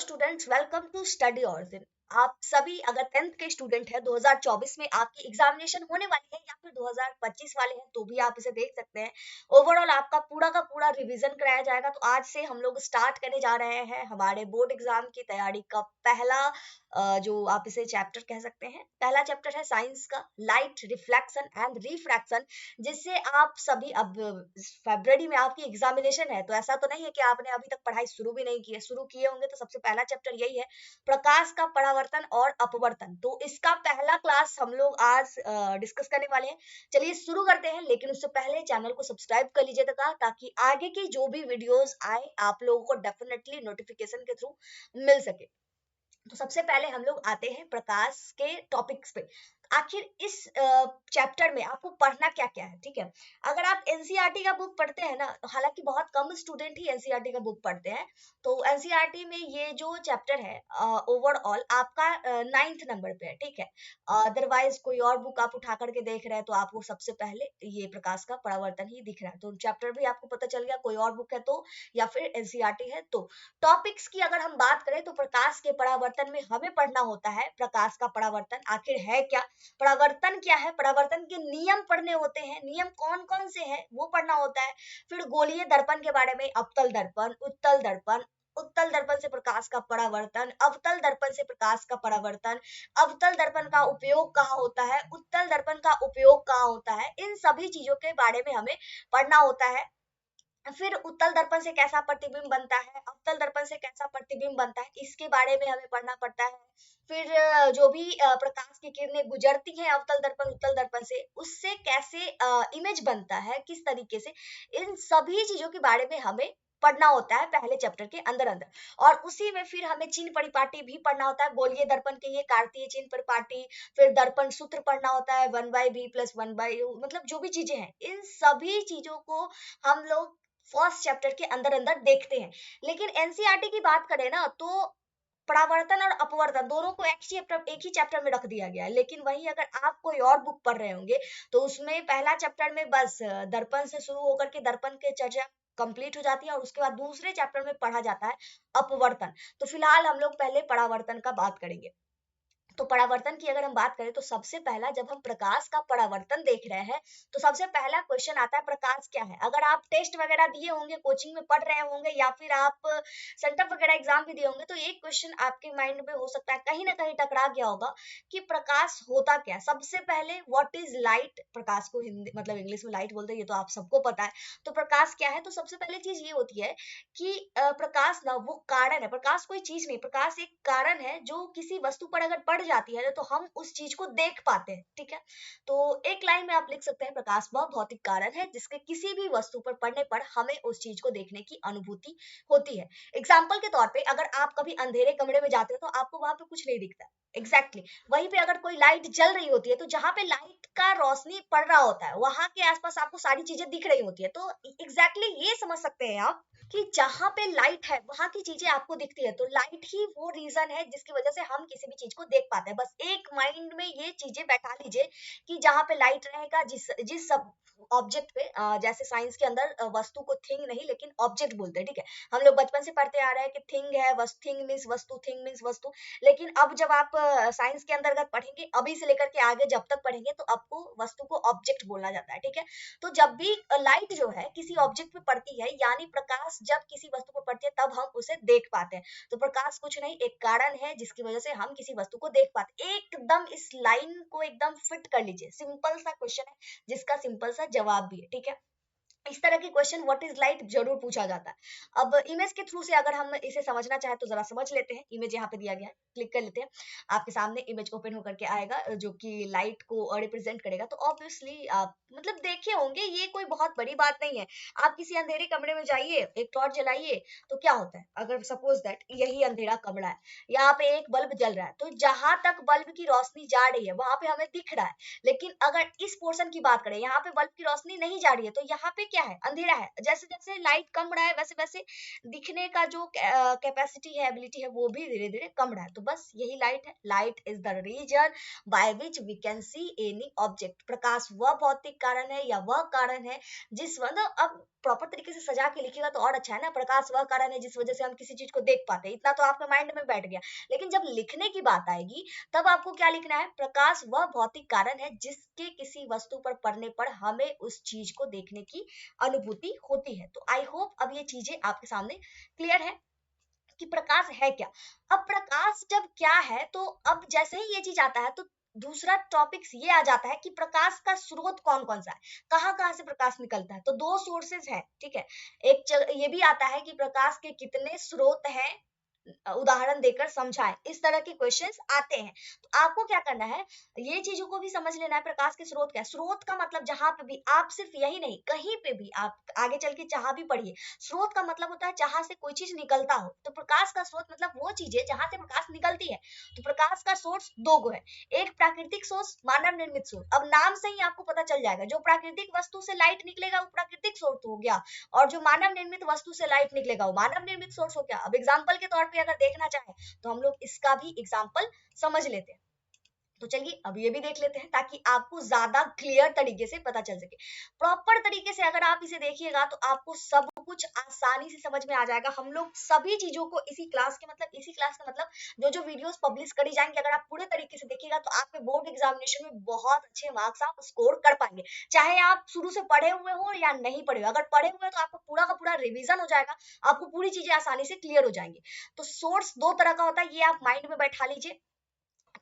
Students, welcome to Study Origin. आप सभी अगर 10th के स्टूडेंट हैं, 2024 में आपकी एग्जामिनेशन होने वाली है या फिर 2025 वाले हैं तो भी आप इसे देख सकते हैं। ओवरऑल आपका पूरा का पूरा रिवीजन कराया जाएगा। तो आज से हम लोग स्टार्ट करने जा रहे हैं हमारे बोर्ड एग्जाम की तैयारी का पहला जो आप इसे चैप्टर कह सकते हैं। पहला चैप्टर है साइंस का लाइट रिफ्लेक्शन एंड रिफ्रैक्शन, जिससे आप सभी अब फरवरी में आपकी एग्जामिनेशन है तो ऐसा तो नहीं है कि आपने अभी तक पढ़ाई शुरू भी नहीं की है। शुरू किए होंगे तो सबसे पहला चैप्टर यही है, प्रकाश का परावर्तन और अपवर्तन। तो इसका पहला क्लास हम लोग आज डिस्कस करने वाले हैं। चलिए शुरू करते हैं, लेकिन उससे पहले चैनल को सब्सक्राइब कर लीजिएगा ताकि आगे की जो भी वीडियोस आए आप लोगों को डेफिनेटली नोटिफिकेशन के थ्रू मिल सके। तो सबसे पहले हम लोग आते हैं प्रकाश के टॉपिक्स पे। आखिर इस चैप्टर में आपको पढ़ना क्या क्या है, ठीक है। अगर आप एनसीईआरटी का बुक पढ़ते हैं ना, हालांकि बहुत कम स्टूडेंट ही एनसीईआरटी का बुक पढ़ते हैं, तो एनसीईआरटी में ये जो चैप्टर है ओवरऑल आपका 9th नंबर पे है, ठीक है। अदरवाइज कोई और बुक आप उठा करके देख रहे हैं तो आपको सबसे पहले ये प्रकाश का परावर्तन ही दिख रहा है। तो चैप्टर भी आपको पता चल गया, कोई और बुक है तो या फिर एनसीईआरटी है तो। टॉपिक्स की अगर हम बात करें तो प्रकाश के परावर्तन में हमें पढ़ना होता है प्रकाश का परावर्तन आखिर है क्या, परावर्तन क्या है, परावर्तन के नियम पढ़ने होते हैं, नियम कौन कौन से हैं वो पढ़ना होता है। फिर गोलीय दर्पण के बारे में, अवतल दर्पण, उत्तल दर्पण, उत्तल दर्पण से प्रकाश का परावर्तन, अवतल दर्पण से प्रकाश का परावर्तन, अवतल दर्पण का उपयोग कहाँ होता है, उत्तल दर्पण का उपयोग कहाँ होता है, इन सभी चीजों के बारे में हमें पढ़ना होता है। फिर उत्तल दर्पण से कैसा प्रतिबिंब बनता है, अवतल दर्पण से कैसा प्रतिबिंब बनता है, इसके बारे में हमें पढ़ना पड़ता है। फिर जो भी प्रकाश की किरणें गुजरती हैं अवतल दर्पण उत्तल दर्पण से, उससे कैसे इमेज बनता है, किस तरीके से, इन सभी चीजों के बारे में हमें पढ़ना होता है पहले चैप्टर के अंदर अंदर। और उसी में फिर हमें चिन्ह परिपाटी भी पढ़ना होता है। गोलीय दर्पण के लिए कार्तीय चिन्ह परिपाटी, फिर दर्पण सूत्र पढ़ना होता है 1/b + 1/u, मतलब जो भी चीजें हैं इन सभी चीजों को हम लोग फर्स्ट चैप्टर के अंदर अंदर देखते हैं। लेकिन एनसीईआरटी की बात करें ना तो परावर्तन और अपवर्तन दोनों को एक ही चैप्टर में रख दिया गया है। लेकिन वही अगर आप कोई और बुक पढ़ रहे होंगे तो उसमें पहला चैप्टर में बस दर्पण से शुरू होकर के दर्पण के चर्चा कंप्लीट हो जाती है और उसके बाद दूसरे चैप्टर में पढ़ा जाता है अपवर्तन। तो फिलहाल हम लोग पहले परावर्तन का बात करेंगे। तो परावर्तन की अगर हम बात करें तो सबसे पहला जब हम प्रकाश का परावर्तन देख रहे हैं तो सबसे पहला क्वेश्चन आता है प्रकाश क्या है। अगर आप टेस्ट वगैरह दिए होंगे, कोचिंग में पढ़ रहे होंगे या फिर आप सेंटर वगैरह एग्जाम भी दिए होंगे तो एक क्वेश्चन आपके माइंड में हो सकता है, कहीं ना कहीं टकरा गया होगा कि प्रकाश होता क्या है। सबसे पहले व्हाट इज लाइट, प्रकाश को हिंदी मतलब इंग्लिश में लाइट बोलते हैं, ये तो आप सबको पता है। तो प्रकाश क्या है, तो सबसे पहले चीज ये होती है कि प्रकाश ना वो कारण है, प्रकाश कोई चीज नहीं, प्रकाश एक कारण है जो किसी वस्तु पर अगर पड़ जाती है तो हम उस चीज को देख पाते हैं, ठीक है। तो एक लाइन में आप लिख सकते हैं प्रकाश वह भौतिक कारण है जिसके किसी भी वस्तु पर पड़ने पर हमें उस चीज को देखने की अनुभूति होती है। एग्जाम्पल के तौर पे अगर आप कभी अंधेरे कमरे में जाते हो तो आपको वहां पे कुछ नहीं दिखता। एग्जैक्टली वहीं पे अगर कोई लाइट जल रही होती है तो जहां पे लाइट का रोशनी पड़ रहा होता है वहां के आसपास आपको सारी चीजें दिख रही होती है। तो एग्जैक्टली ये समझ सकते हैं आप कि जहां पे लाइट है वहां की चीजें आपको दिखती है। तो लाइट ही वो रीजन है जिसकी वजह से हम किसी भी चीज को देख पाते हैं। बस एक माइंड में ये चीजें बैठा लीजिए कि जहां पे लाइट रहेगा, जिस जिस सब ऑब्जेक्ट पे जैसे साइंस के अंदर वस्तु को थिंग नहीं लेकिन ऑब्जेक्ट बोलते हैं, ठीक है। हम लोग बचपन से पढ़ते आ रहे हैं कि थिंग है, थिंग मीन्स वस्तु, थिंग मीन्स वस्तु। लेकिन अब जब आप साइंस के अंतर्गत पढ़ेंगे, अभी से लेकर के आगे जब तक पढ़ेंगे तो आपको वस्तु को ऑब्जेक्ट बोलना जाता है, ठीक है। तो जब भी लाइट जो है किसी ऑब्जेक्ट पे पड़ती है यानी प्रकाश जब किसी वस्तु पर पड़ती है तब हम उसे देख पाते हैं। तो प्रकाश कुछ नहीं, एक कारण है जिसकी वजह से हम किसी वस्तु को देख पाते हैं। एकदम इस लाइन को एकदम फिट कर लीजिए, सिंपल सा क्वेश्चन है जिसका सिंपल सा जवाब भी है, ठीक है। इस तरह के क्वेश्चन व्हाट इज लाइट जरूर पूछा जाता है। अब इमेज के थ्रू से अगर हम इसे समझना चाहें तो जरा समझ लेते हैं। इमेज यहाँ पे दिया गया है, क्लिक कर लेते हैं। आपके सामने इमेज ओपन होकर के आएगा जो कि लाइट को रिप्रेजेंट करेगा। तो ऑब्वियसली आप मतलब देखे होंगे, ये कोई बहुत बड़ी बात नहीं है। आप किसी अंधेरे कमरे में जाइए, एक टॉर्च जलाइए, तो क्या होता है, अगर सपोज दैट यही अंधेरा कमरा है, यहाँ पे एक बल्ब जल रहा है, तो जहां तक बल्ब की रोशनी जा रही है वहां पे हमें दिख रहा है। लेकिन अगर इस पोर्शन की बात करें, यहाँ पे बल्ब की रोशनी नहीं जा रही है तो यहाँ पे क्या है, अंधेरा है। जैसे जैसे लाइट कम रहा है वैसे वैसे दिखने का जो कैपेसिटी है, एबिलिटी है, वो भी धीरे धीरे कम रहा है। तो बस यही लाइट है। Light is the reason by which we can see any object. प्रकाश वह भौतिक कारण है या वह कारण है जिस मतलब, अब प्रॉपर तरीके से सजा के लिखेगा तो और अच्छा है ना। प्रकाश वह कारण है जिस वजह से हम किसी चीज को देख पाते हैं, इतना तो आपके माइंड में बैठ गया। लेकिन जब लिखने की बात आएगी तब आपको क्या लिखना है, प्रकाश वह भौतिक कारण है जिसके किसी वस्तु पर पड़ने पर हमें उस चीज को देखने की अनुभूति होती है। तो आई होप अब ये चीजें आपके सामने क्लियर है कि प्रकाश है क्या। अब प्रकाश जब क्या है, तो अब जैसे ही ये चीज आता है तो दूसरा टॉपिक्स ये आ जाता है कि प्रकाश का स्रोत कौन कौन सा है, कहाँ कहाँ से प्रकाश निकलता है। तो दो सोर्सेज है, ठीक है। ये भी आता है कि प्रकाश के कितने स्रोत हैं, उदाहरण देकर समझाएं। इस तरह के क्वेश्चंस आते हैं। तो आपको क्या करना है, ये चीजों को भी समझ लेना है। प्रकाश के स्रोत क्या है, स्रोत का मतलब जहां पे भी, आप सिर्फ यही नहीं, कहीं पे भी आप आगे चल के जहां भी पढ़िए, स्रोत का मतलब होता है जहां से कोई चीज निकलता हो। तो प्रकाश का स्रोत मतलब वो चीज है जहां से प्रकाश निकलती है। तो प्रकाश का सोर्स दो गो है, एक प्राकृतिक सोर्स, मानव निर्मित सोर्स। अब नाम से ही आपको पता चल जाएगा, जो प्राकृतिक वस्तु से लाइट निकलेगा वो प्राकृतिक सोर्स हो गया, और जो मानव निर्मित वस्तु से लाइट निकलेगा वो मानव निर्मित सोर्स हो गया। अब एग्जाम्पल के तौर पे अगर देखना चाहें तो हम लोग इसका भी एग्जाम्पल समझ लेते हैं। तो चलिए अब ये भी देख लेते हैं ताकि आपको ज्यादा क्लियर तरीके से पता चल सके। प्रॉपर तरीके से अगर आप इसे देखिएगा तो आपको सब कुछ आसानी से समझ में आ जाएगा। हम लोग सभी चीजों को इसी क्लास के मतलब, इसी क्लास का मतलब जो जो वीडियोस पब्लिश करी जाएंगे, अगर आप पूरे तरीके से देखिएगा तो आपके बोर्ड एग्जामिनेशन में बहुत अच्छे मार्क्स आप स्कोर कर पाएंगे। चाहे आप शुरू से पढ़े हुए हो या नहीं पढ़े हुए, अगर पढ़े हुए तो आपको पूरा का पूरा रिविजन हो जाएगा, आपको पूरी चीजें आसानी से क्लियर हो जाएंगी। तो सोर्स दो तरह का होता है, ये आप माइंड में बैठा लीजिए।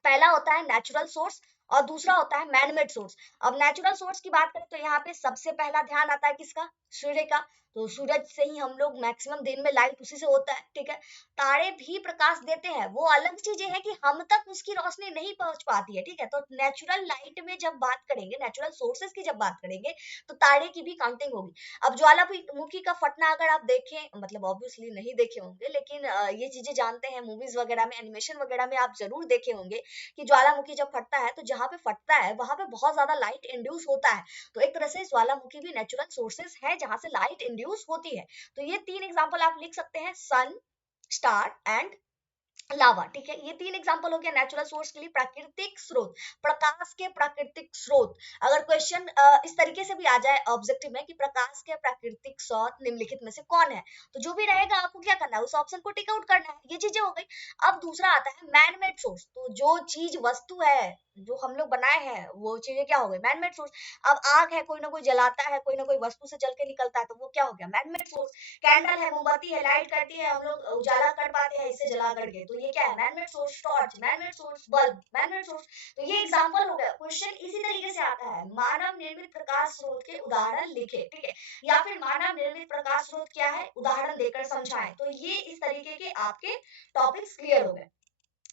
पहला होता है नेचुरल सोर्स और दूसरा होता है मैनमेड सोर्स। अब नेचुरल सोर्स की बात करें तो यहाँ पे सबसे पहला ध्यान आता है किसका, सूर्य का। तो सूरज से ही हम लोग मैक्सिमम दिन में लाइट उसी से होता है, ठीक है। तारे भी प्रकाश देते हैं, वो अलग चीजें हैं कि हम तक उसकी रोशनी नहीं पहुंच पाती है, ठीक है। तो नेचुरल लाइट में जब बात करेंगे, नेचुरल सोर्सेज की जब बात करेंगे तो तारे की भी काउंटिंग होगी। अब ज्वालामुखी का फटना अगर आप देखें, मतलब ऑब्वियसली नहीं देखे होंगे, लेकिन ये चीजें जानते हैं, मूवीज वगैरह में, एनिमेशन वगैरह में आप जरूर देखे होंगे कि ज्वालामुखी जब फटता है तो जहां पे फटता है वहां पे बहुत ज्यादा लाइट इंड्यूस होता है। तो एक तरह से ज्वालामुखी भी नेचुरल सोर्सेस है जहां से लाइट इंड्यूस होती है। तो ये तीन एग्जांपल आप लिख सकते हैं, सन, स्टार एंड लावा, ठीक है। ये तीन एग्जांपल हो गया नेचुरल सोर्स के लिए। प्राकृतिक स्रोत, प्रकाश के प्राकृतिक स्रोत। अगर क्वेश्चन इस तरीके से भी आ जाए ऑब्जेक्टिव में कि प्रकाश के प्राकृतिक स्रोत निम्नलिखित में से कौन है, तो जो भी रहेगा आपको क्या करना है, उस ऑप्शन को टिक आउट करना है। ये चीजें हो गई। अब दूसरा आता है मैनमेड सोर्स। तो जो चीज वस्तु है जो हम लोग बनाए हैं वो चीजें क्या हो गई, मैनमेड सोर्स। अब आग है, कोई ना कोई जलाता है, कोई ना कोई वस्तु से जल के निकलता है, तो वो क्या हो गया, मैनमेड सोर्स। कैंडल है, मोमबत्ती है, लाइट करती है, हम लोग उजाला कर पाते हैं इससे जला करके, तो ये क्या है, manmade source. Torch manmade source, bulb manmade source. तो ये एग्जांपल हो गया। क्वेश्चन इसी तरीके से आता है, मानव निर्मित प्रकाश स्रोत के उदाहरण लिखे, ठीक है, या फिर मानव निर्मित प्रकाश स्रोत क्या है, उदाहरण देकर समझाएं। तो ये इस तरीके के आपके टॉपिक्स क्लियर हो गए,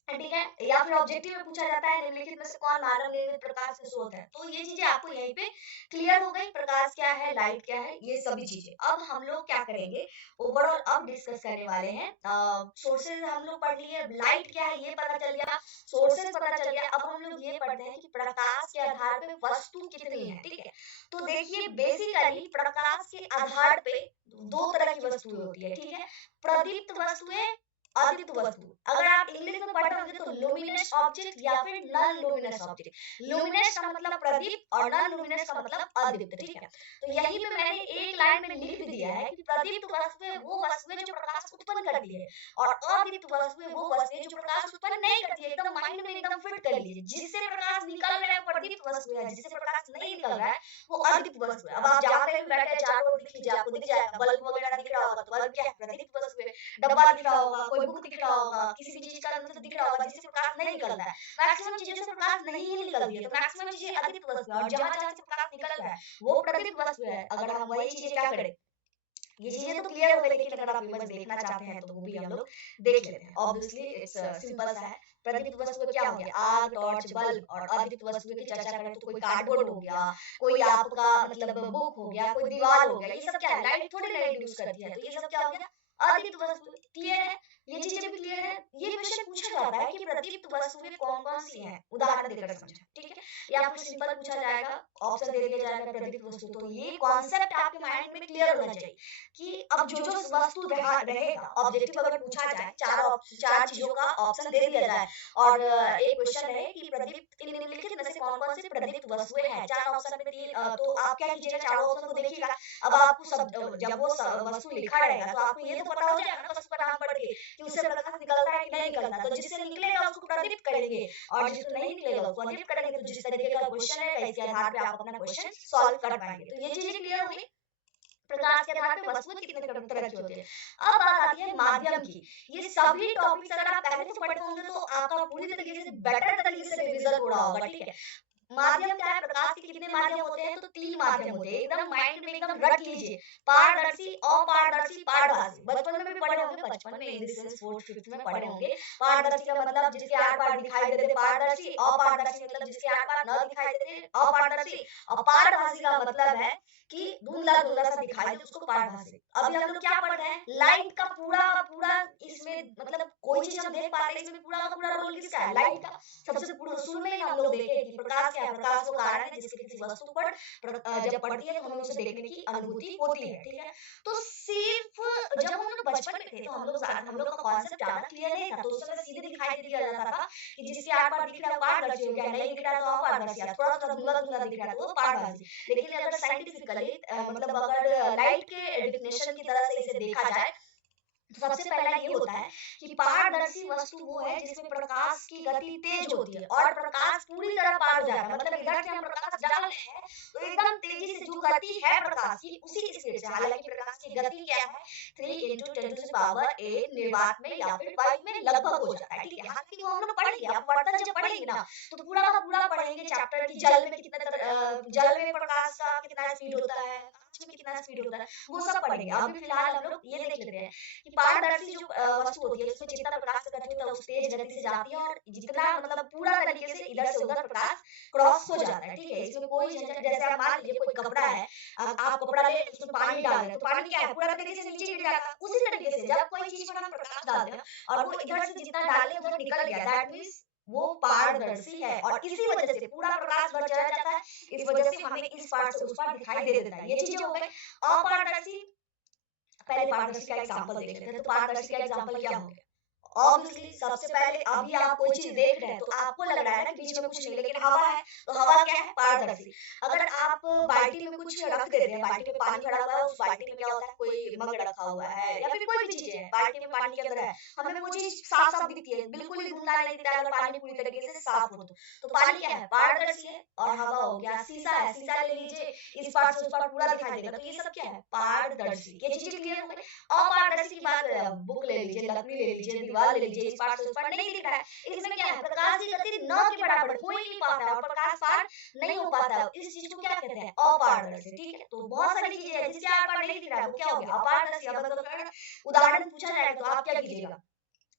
ठीक है। या फिर ऑब्जेक्टिव में पूछा जाता है निम्नलिखित में से कौन मानव निर्मित प्रकाश के स्रोत है। तो ये चीजें आपको यहीं पे क्लियर हो गई, प्रकाश क्या है, लाइट क्या है, ये सभी चीजें। अब हम लोग क्या करेंगे, ओवरऑल अब डिस्कस करने वाले हैं। सोर्सेज हम लोग पढ़ लिए, लाइट क्या है ये पता चल गया, सोर्सेज पता चल गया। अब हम लोग ये पढ़ते हैं कि प्रकाश के आधार पे वस्तु कितनी है, ठीक है। तो देखिए बेसिकली प्रकाश के आधार पे दो तरह की वस्तुएं होती है, ठीक है। प्रदीप्त वस्तुएं, अदीप्त वस्तु। अगर आप इंग्लिश में पढ़े होंगे तो लुमिनस ऑब्जेक्ट या फिर नॉन लुमिनस ऑब्जेक्ट। लुमिनस का मतलब प्रदीप्त और नॉन लुमिनस का मतलब अदीप्त, ठीक है। तो यहीं पे मैंने एक लाइन में लिख भी दिया है कि प्रदीप्त वस्तुएं वो वस्तुएं जो प्रकाश उत्पन्न करती है, और अदीप्त वस्तुएं वो वस्तुएं जो प्रकाश उत्पन्न नहीं करती है। एकदम माइंड में एकदम फिट कर लीजिए, जिससे प्रकाश निकल रहा है वो प्रदीप्त वस्तु है, जिससे प्रकाश नहीं निकल रहा है वो अदीप्त वस्तु है। अब आप जहां कहीं भी बैठे चारों ओर दिख लीजिए, आपको दिख जाएगा बल्ब वगैरह दिख रहा होगा, तो बल्ब क्या है, प्रदीप्त वस्तु है। डब्बा दिख रहा होगा, कोई बुक दिख रहा होगा, किसी भी चीज का मतलब दिख रहा होगा जिससे प्रकाश नहीं निकल रहा है। मैक्सिमम चीजों से प्रकाश नहीं ही निकल रही है, तो मैक्सिमम चीजें अदीप्त वस्तु है, और जहां जहां से प्रकाश निकल रहा है वो प्रदीप्त वस्तु है। अगर हम वही चीजें क्या करें, ये चीजें तो क्लियर हो गई, लेकिन अगर आप इमेज देखना चाहते हैं तो वो भी हम लोग देख लेते हैं। ऑब्वियसली इट्स सिंपल सा है। प्रदीप्त वस्तु क्या हो गया, आग, टॉर्च, बल्ब। और अदीप्त वस्तु की चर्चा करें तो कोई कार्डबोर्ड हो गया, कोई आपका मतलब बुक हो गया, कोई दीवार हो गया, ये सब क्या है, लाइट थोड़ी ना इंड्यूस करती है, तो ये सब क्या हो गया, अदीप्त वस्तु। क्लियर है, ये चीजें भी क्लियर है। ये क्वेश्चन पूछा जाता है कि प्रदीप्त वस्तुएं कौन कौन सी हैं, उदाहरण देकर समझा, ठीक है। या फिर सिंपल पूछा जाएगा ऑप्शन दे दिया जाएगा प्रदीप्त वस्तु। तो ये कॉन्सेप्ट आपके माइंड में क्लियर होना चाहिए कि अब जो जो वस्तु रहेगा ऑब्जेक्टिव अगर पूछा जाए, चार चीजों का ऑप्शन दे दिया जाए और एक क्वेश्चन रहे कि प्रदीप्त इन निम्नलिखित में से कौन कौन सी प्रदीप्त वस्तुएं हैं, चार ऑप्शन में तो आप क्या कीजिएगा, चारों ऑप्शन को देखिएगा। अब आपको सब जब वो वस्तु लिखा रहेगा तो आपको ये तो पता हो जाएगा ना वस्तु का नाम पढ़ के कि उससे प्रकाश निकलता है कि नहीं निकलता। तो जिससे निकलेगा उसको प्रदीप्त करेंगे और जिसको नहीं निकलेगा उसको अदीप्त करेंगे। तो जिस तरीके का क्वेश्चन है इसके आधार पे आप अपना क्वेश्चन सॉल्व कर पाएंगे। तो ये चीजें क्लियर हो गई, प्रकाश के आधार पे वस्तुएं कितने तरह की होती है। अब बात आती है माध्यम की। ये सभी टॉपिक्स अगर आप पहले से पढ़े होंगे तो आपका पूरी तरीके से बेटर तरीके से रिवीजन हो रहा होगा, ठीक है। माध्यम क्या है, प्रकाश के कितने माध्यम होते हैं, तो तीन माध्यम होते हैं, एकदम माइंड में एकदम रट लीजिए। पारदर्शी, अपारदर्शी, पारभासी। बचपन में भी पढ़े होंगे, बचपन में इन सेंस फोर्थ फिफ्थ में पढ़े होंगे। पारदर्शी का मतलब जिसके आर पार दिखाई देते पारदर्शी, अपारदर्शी मतलब जिसके आर पार न दिखाई देते अपारदर्शी, और पारभासी का मतलब है कि धुंधला धुंधला सा दिखाई दे उसको पारभासी। अभी हम लोग क्या पढ़ रहे हैं, लाइट का पूरा इसमें मतलब कोई चीज हम देख पा रहे हैं इसमें पूरा का पूरा रोल किसका है, लाइट का। सबसे पूरा शुरू में ही हम लोग देखे कि प्रकाश क्या है, प्रकाश वो कारण है जिससे किसी वस्तु पर जब पड़ती है तो हमें उसे देखने की अनुभूति होती है, ठीक है। तो सिर्फ जब हम लोग बचपन में थे तो हम लोग का कॉन्सेप्ट ज्यादा क्लियर नहीं था, तो उस समय सीधे दिखाई दिया जाता था कि जिसके आर पार दिख रहा है पारदर्शी हो गया, नहीं दिख रहा है तो अपारदर्शी, थोड़ा थोड़ा धुंधला धुंधला दिख रहा है तो वो पारदर्शी। लेकिन अगर साइंटिफिकली मतलब अगर लाइट के डिफिनेशन की तरह से इसे देखा जाए तो सबसे पहला ये होता है कि पारदर्शी वस्तु वो है जिसमें प्रकाश की गति तेज होती है और प्रकाश पूरी तरह पार हो जाता है। मतलब इधर से हम प्रकाश डाल रहे हैं तो एकदम तेजी से जो गति है प्रकाश की उसी स्पीड से, हालांकि प्रकाश की गति क्या है 3 × 10⁸ निर्वात में या फिर वायु में लगभग हो जाता है, ठीक है। हालांकि वो हम लोग पढ़ेंगे, आप बर्तन जब पढ़ेंगे ना तो पूरा का पूरा पढ़ेंगे चैप्टर की जल में जल में प्रकाश का कितना स्पीड होता है, कांच में कितना स्पीड होता है, वो सब पढ़ेंगे। अभी फिलहाल हम लोग ये देख लेते हैं कि पारदर्शी जो वस्तु होती है उसमें जितना प्रकाश का गति होता है उस तेज गति से जाती है और जितना मतलब पूरा तरीके से इधर से उधर प्रकाश क्रॉस हो जाता है, ठीक है। इसमें कोई झंझट, जैसे आप मान लीजिए कोई कपड़ा है, आप कपड़ा ले उसमें पानी डाल रहे हैं तो पानी क्या है पूरा तरीके से नीचे गिर जाता है। उसी तरीके से जब कोई चीज पर हम प्रकाश डालते हैं और वो इधर से जितना डाले उधर निकल गया, दैट मींस वो पारदर्शी है। और इसी वजह से पूरा प्रकाश भर चला जाता है, इस वजह से हमें इस पार से उस पार दिखाई दे देता है। ये चीजें हो गई। अपारदर्शी, पहले पारदर्शी का एग्जांपल देख लेते हैं। तो पारदर्शी का एग्जांपल क्या हो गया, ऑब्वियसली सबसे पहले अभी आप कोई चीज देख रहे हैं तो आपको लग रहा है ना बीच में कुछ नहीं, लेकिन हवा है तो हवा क्या है पारदर्शी। अगर आप बाल्टी में कुछ रख देते हैं, बाल्टी में पानी भरा हुआ है, उस बाल्टी में क्या होता है कोई मग रखा हुआ है या फिर कोई भी चीज है बाल्टी में पानी के अंदर है, हमें वो चीज साफ साफ दिखती है, बिल्कुल ही धुंधला नहीं दिखता है अगर पानी पूरी तरीके से साफ हो तो पानी क्या है पारदर्शी है। और हवा हो गया, शीशा है, शीशा ले लीजिए इस पार से उस पार पूरा दिखाई देगा, तो ये सब क्या है पारदर्शी। ये चीजें क्लियर हो गई। अपारदर्शी की बात, बुक ले लीजिए, लकड़ी ले लीजिए, दीवार ले लीजिए, इस पार से उस पार नहीं दिख रहा है, इसमें क्या है प्रकाश की गति न के बराबर हो ही नहीं पाता है और प्रकाश पार नहीं हो पाता है, इस चीज को क्या कहते हैं अपारदर्शी, ठीक है। तो बहुत सारी चीजें हैं जिसके आर पार नहीं दिख रहा है वो क्या हो गया अपारदर्शी। अब अगर उदाहरण पूछा जाएगा तो आप क्या कीजिएगा,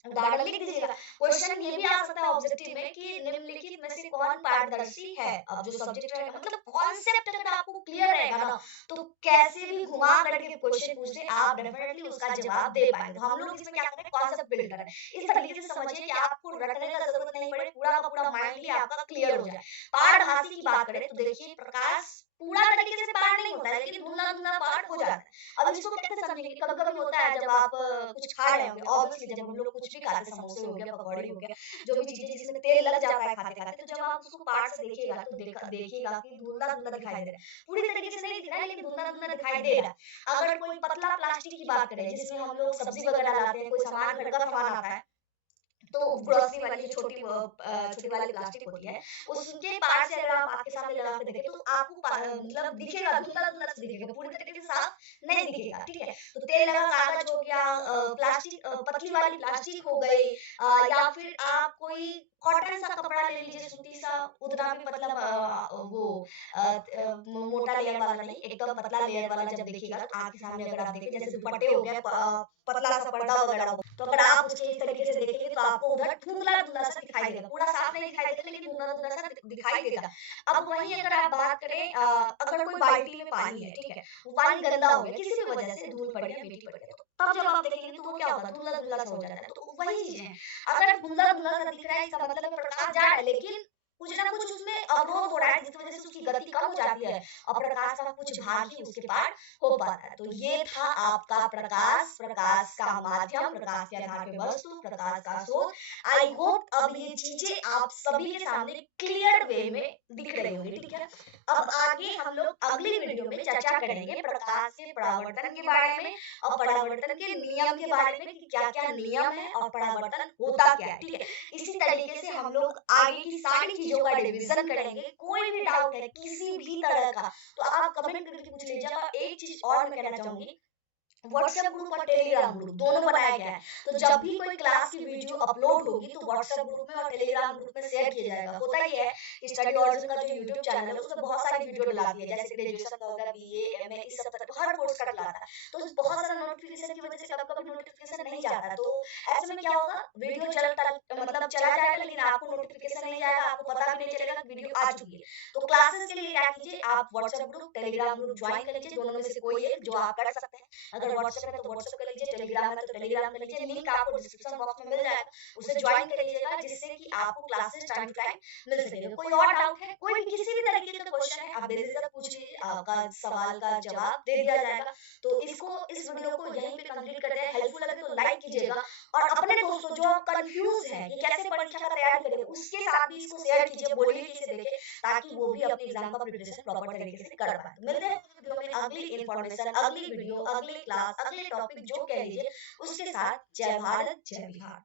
उदाहरण लिख दीजिएगा। क्वेश्चन ये भी आ सकता है ऑब्जेक्टिव में कि निम्नलिखित में से कौन पारदर्शी है। अब जो सब्जेक्ट रहेगा मतलब कॉन्सेप्ट अगर आपको क्लियर रहेगा ना तो कैसे भी घुमा करके क्वेश्चन पूछे आप डेफिनेटली उसका जवाब दे पाएंगे। तो हम लोग इसमें क्या करें कॉन्सेप्ट बिल्ड करें, इस तरीके से समझिए कि आपको रटने का जरूरत नहीं पड़े, पूरा का पूरा माइंड ही आपका क्लियर हो जाए। पारभासी की बात करें तो देखिए प्रकाश पूरा तरीके से पार नहीं होता है लेकिन धुंधला धुंधला पार हो जाता है। अब इसको कैसे समझेंगे, कभी कभी होता है जब आप कुछ खा रहे होंगे, ऑब्वियसली जब हम लोग कुछ भी खाते हैं समोसे हो गया पकौड़ी हो गया जो भी चीजें जिसमें तेल लग जाता है खाते खाते, तो जब आप उसको पार से देखिएगा तो देखिएगा कि धुंधला धुंधला दिखाई दे रहा है, पूरी तरीके से नहीं दिख रहा है लेकिन धुंधला धुंधला दिखाई दे रहा है। अगर कोई पतला प्लास्टिक की बात करें जिसमें हम लोग सब्जी वगैरह लाते हैं, कोई सामान घर का सामान आता है तो ग्रोसरी वाली जो छोटी वाली प्लास्टिक होती है उसके पार से अगर आप आग के सामने लगा के देखें तो आपको मतलब दिखेगा धुंधला धुंधला सा दिखेगा, पूरी तरीके से साफ नहीं दिखेगा, ठीक है। तो तेल लगा कागज हो गया, प्लास्टिक पतली वाली प्लास्टिक हो गई, या फिर आप कोई कॉटन सा कपड़ा ले लीजिए सूती सा, उतना भी मतलब वो मोटा लेयर वाला नहीं एकदम पतला लेयर वाला जब देखिएगा तो आग के सामने अगर आप देखें जैसे दुपट्टे हो गया पतला सा पर्दा वगैरह हो, तो अगर आप उसके इस तरीके से देखेंगे तो आपको उधर धुंधला धुंधला सा दिखाई देगा, पूरा साफ नहीं दिखाई देगा लेकिन धुंधला धुंधला सा दिखाई देगा। अब वही अगर आप बात करें अगर कोई बाल्टी में पानी है, ठीक है, वो पानी गंदा हो गया किसी भी वजह से धूल पड़ गया मिट्टी पड़ गया, तो तब जब आप देखेंगे तो वो क्या होगा धुंधला धुंधला सा हो जाता है। तो वही चीज है, अगर धुंधला धुंधला सा दिख रहा है इसका मतलब प्रकाश जा रहा है लेकिन कुछ ना कुछ उसमें अवरोध हो रहा है जिसकी वजह से उसकी गति कम हो जाती है और प्रकाश का कुछ भाग ही उसके पार हो पाता है। तो ये था आपका प्रकाश, प्रकाश का माध्यम, प्रकाश के आधार पे वस्तु, प्रकाश का स्रोत। आई होप अब ये चीजें आप सभी के सामने क्लियर वे में दिख रही होंगी, ठीक है। अब आगे हम लोग अगली वीडियो में चर्चा करेंगे प्रकाश के परावर्तन के बारे में और परावर्तन के नियम के बारे में कि क्या क्या नियम है और परावर्तन होता क्या है, ठीक है। इसी तरीके से हम लोग आगे की सारी चीजों का डिवीजन करेंगे। कोई भी डाउट है किसी भी तरह का तो आप कमेंट करके पूछ लीजिएगा। और एक चीज और मैं कहना चाहूंगी, व्हाट्सएप ग्रुप और टेलीग्राम ग्रुप दोनों बनाया गया है। तो जब भी कोई क्लास की वीडियो अपलोड होगी तो व्हाट्सएप ग्रुप में और टेलीग्राम ग्रुप में शेयर किया जाएगा। होता ही है कि स्टडी ऑरिजिन का जो यूट्यूब चैनल है उसमें बहुत सारी वीडियो डलाती है, जैसे ग्रेजुएशन का होगा, बीए, एमए, इस सब तक हर कोर्स का डलाता है। तो बहुत सारा नोटिफिकेशन की वजह से कभी कभी नोटिफिकेशन नहीं जाता है। तो ऐसे में क्या होगा, वीडियो मतलब चला जाएगा लेकिन आपको नोटिफिकेशन नहीं जाएगा, आपको पता भी नहीं चलेगा कि वीडियो आ चुकी है। तो क्लासेस के लिए क्या कीजिए, आप WhatsApp group Telegram group join कर लीजिए, दोनों में से कोई एक जो आप कर सकते हैं। अगर व्हाट्सएप है तो व्हाट्सएप कर लीजिए, टेलीग्राम है तो टेलीग्राम कर लीजिए, लिंक आपको डिस्क्रिप्शन बॉक्स में मिल जाएगा, उसे ज्वाइन कर लीजिएगा जिससे कि आपको क्लासेस टाइम टू टाइम मिल सकेगा। कोई और डाउट है, कोई भी किसी भी तरीके का क्वेश्चन है, आप बेझिझक पूछिए, आपका सवाल का जवाब दे दिया जाएगा। तो इस वीडियो को यहीं पे कंप्लीट करते हैं। हेल्पफुल लगे तो लाइक कीजिएगा और अपने दोस्तों जो कंफ्यूज है कि कैसे परीक्षा का तैयारी करें उसके साथ भी इसको शेयर कीजिए, बोलिए कि इसे देखे, ताकि वो भी अपने एग्जाम का प्रिपरेशन प्रॉपर तरीके से कर पाए। मिलते हैं वीडियो में अगली इन्फॉर्मेशन, अगली वीडियो, अगली क्लास, अगले टॉपिक जो कह लीजिए उसके साथ। जय भारत, जय बिहार।